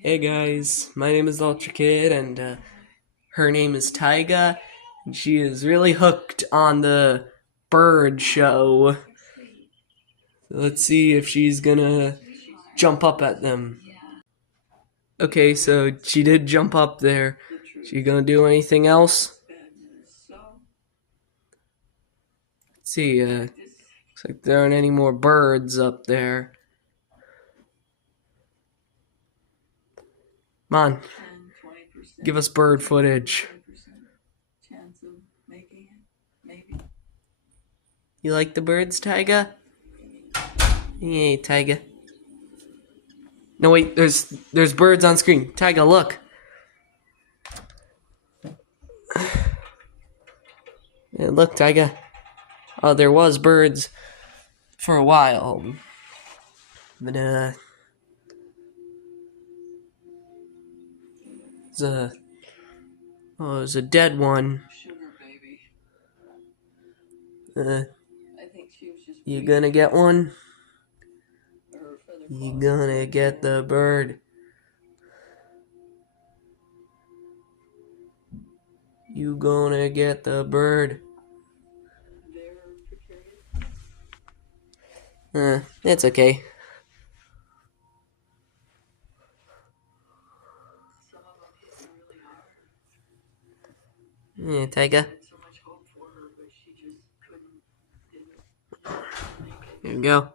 Hey guys, my name is Ultra Kid, and her name is Tyga, and she is really hooked on the bird show. So let's see if she's gonna jump up at them. Okay, so she did jump up there. She gonna do anything else? Let's see, looks like there aren't any more birds up there. Come on, give us bird footage. You like the birds, Tyga? Hey, Tyga. No, wait, there's birds on screen. Tyga, look. Yeah, look, Tyga. Oh, there was birds for a while. But, it's a, oh, it was a dead one. Uh, you gonna get one? You gonna get the bird? You gonna get the bird? It's okay. Yeah, Tyga. Here we go.